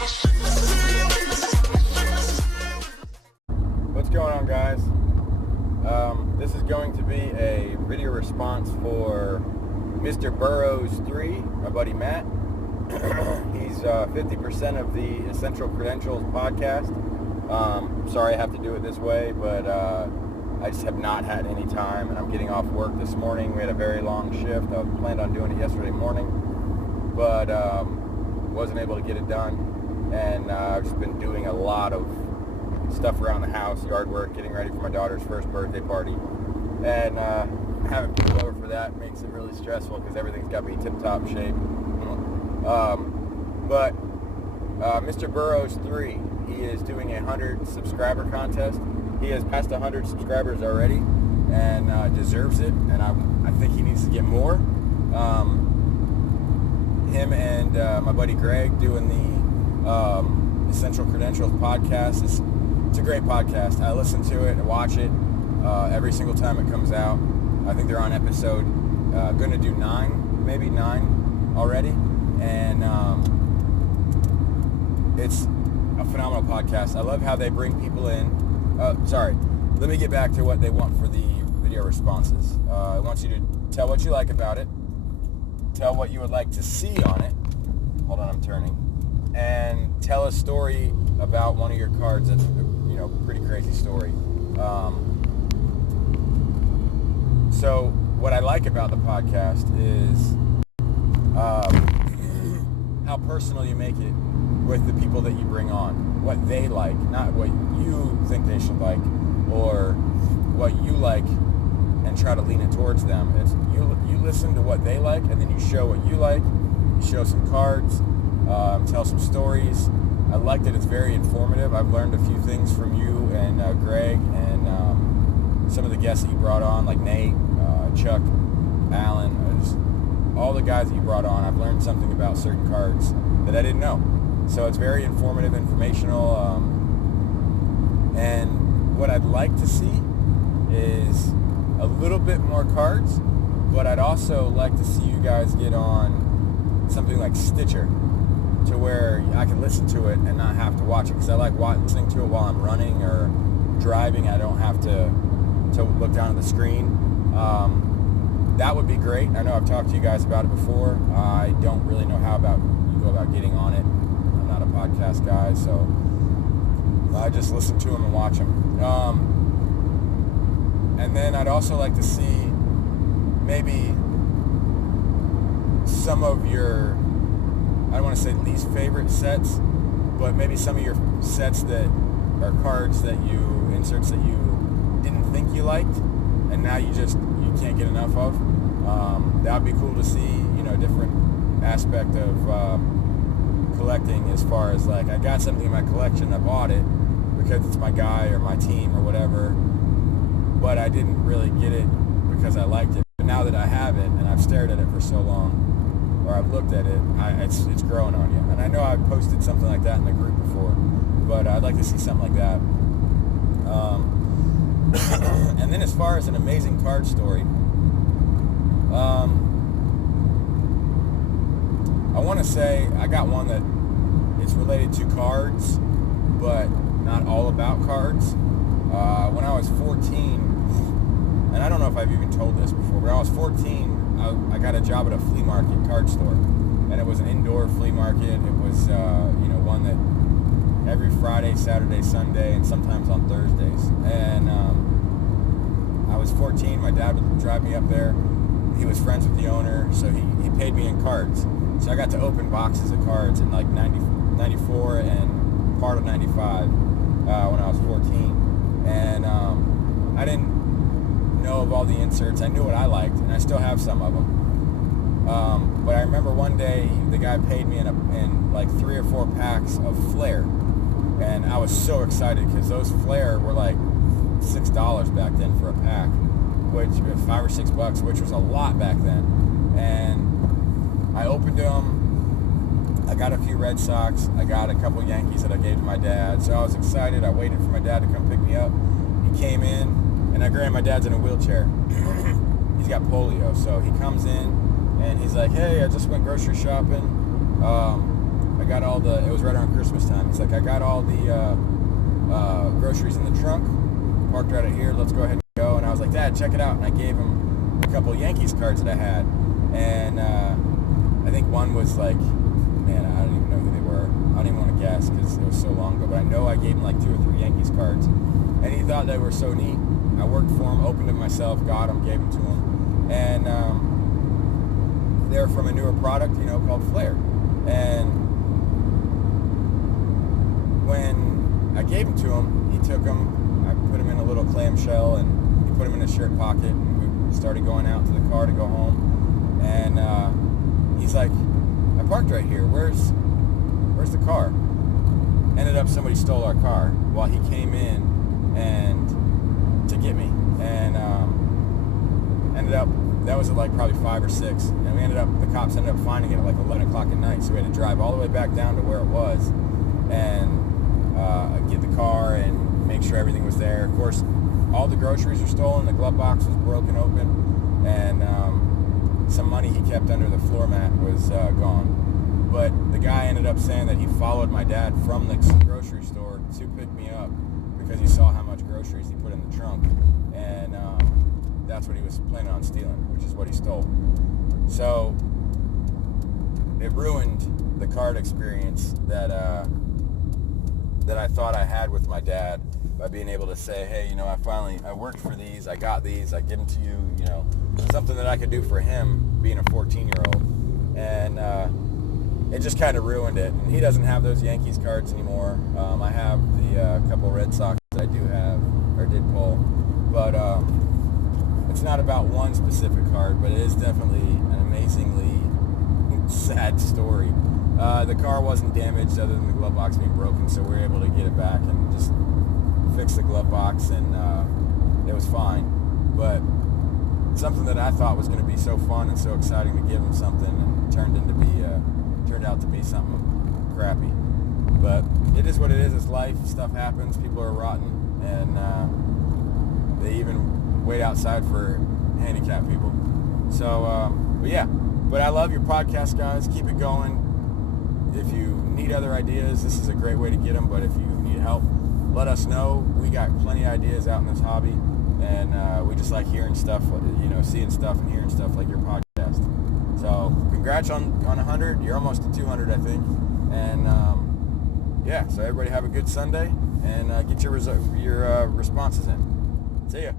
What's going on, guys? This is going to be a video response for Mr. Burrows 3, my buddy Matt. He's 50% of the Essential Credentials podcast. Sorry I have to do it this way, but I just have not had any time, and I'm getting off work this morning. We had a very long shift. I planned on doing it yesterday morning, but wasn't able to get it done. And I've just been doing a lot of stuff around the house, yard work, getting ready for my daughter's first birthday party. And having people over for that makes it really stressful because everything's got to be tip-top shape. But Mr. Burrows 3, he is doing a 100 subscriber contest. He has passed 100 subscribers already and deserves it, and I think he needs to get more. Him and my buddy Greg doing the Essential Credentials podcast. It's a great podcast. I listen to it and watch it every single time it comes out. I think they're on episode going to do 9 already, and it's a phenomenal podcast. I love how they bring people in. Let me get back to what they want for the video responses. I want you to tell what you like about it, tell what you would like to see on it. Hold on, I'm turning. And tell a story about one of your cards that's a pretty crazy story. So what I like about the podcast is how personal you make it with the people that you bring on, what they like, not what you think they should like or what you like, and try to lean it towards them. It's you listen to what they like, and then you show what you like. You show some cards, tell some stories. I like that it's very informative. I've learned a few things from you and Greg and some of the guests that you brought on, like Nate, Chuck, Alan, all the guys that you brought on. I've learned something about certain cards that I didn't know. So it's very informative, informational, and what I'd like to see is a little bit more cards, but I'd also like to see you guys get on something like Stitcher, to where I can listen to it and not have to watch it, because I like listening to it while I'm running or driving. I don't have to look down at the screen. That would be great. I know I've talked to you guys about it before. I don't really know how you go about getting on it. I'm not a podcast guy, so I just listen to them and watch them. And then I'd also like to see maybe some of your, I don't want to say least favorite sets, but maybe some of your sets that are cards that inserts that you didn't think you liked, and now you can't get enough of. That would be cool to see, different aspect of collecting, as far as like, I got something in my collection, I bought it because it's my guy or my team or whatever, but I didn't really get it because I liked it. But now that I have it and I've stared at it for so long, or I've looked at it, it's growing on you. And I know I've posted something like that in the group before, but I'd like to see something like that. And then as far as an amazing card story, I want to say I got one that it's related to cards, but not all about cards. When I was 14, and I don't know if I've even told this before, but when I was 14, I got a job at a flea market card store, and it was an indoor flea market. It was, one that every Friday, Saturday, Sunday, and sometimes on Thursdays. And I was 14. My dad would drive me up there. He was friends with the owner, so he paid me in cards. So I got to open boxes of cards in like 94 and part of 95 when I was 14. And I didn't know of all the inserts. I knew what I liked, and I still have some of them. But I remember one day the guy paid me in like 3 or 4 packs of Flair. And I was so excited because those Flair were like $6 back then for a pack, which $5 or $6, which was a lot back then. And I opened them. I got a few Red Sox. I got a couple Yankees that I gave to my dad. So I was excited. I waited for my dad to come pick me up. He came in, and granted, my dad's in a wheelchair. He's got polio, so he comes in and he's like, "Hey, I just went grocery shopping. I got all the, it was right around Christmas time. He's like, I got all the groceries in the trunk, parked right out here, let's go ahead and go. And I was like, Dad, check it out. And I gave him a couple of Yankees cards that I had. And I think one was like, man, I don't even know who they were. I don't even want to guess because it was so long ago. But I know I gave him like 2 or 3 Yankees cards. And he thought they were so neat. I worked for him, opened them myself, got them, gave them to him. And they're from a newer product, called Flair. And when I gave them to him, he took them, I put them in a little clamshell, and he put them in his shirt pocket, and we started going out to the car to go home. And he's like, I parked right here. Where's the car? Ended up somebody stole our car while he came in and to get me. And ended up, that was at like probably 5 or 6. And the cops ended up finding it at like 11 o'clock at night. So we had to drive all the way back down to where it was and get the car and make sure everything was there. Of course, all the groceries were stolen. The glove box was broken open. And some money he kept under the floor mat was gone. But the guy ended up saying that he followed my dad from the grocery store to pick me up because he saw how much groceries he put in the trunk. And that's what he was planning on stealing, which is what he stole. So it ruined the card experience that I thought I had with my dad by being able to say, hey, I worked for these, I got these, I give them to you, something that I could do for him being a 14-year-old. And it just kind of ruined it. And he doesn't have those Yankees cards anymore. I have the couple Red Sox that I do have, or did pull. But it's not about one specific card, but it is definitely an amazingly sad story. The car wasn't damaged other than the glove box being broken, so we were able to get it back and just fix the glove box, and it was fine. But something that I thought was going to be so fun and so exciting to give him something, and turned out to be something crappy. But it is what it is. It's life. Stuff happens. People are rotten, and they even wait outside for handicapped people. So, but I love your podcast, guys. Keep it going. If you need other ideas, this is a great way to get them. But if you need help, let us know. We got plenty of ideas out in this hobby, and we just like hearing stuff, seeing stuff and hearing stuff like your podcast. So congrats on 100. You're almost to 200, I think. And so everybody have a good Sunday, and get your responses in. See ya.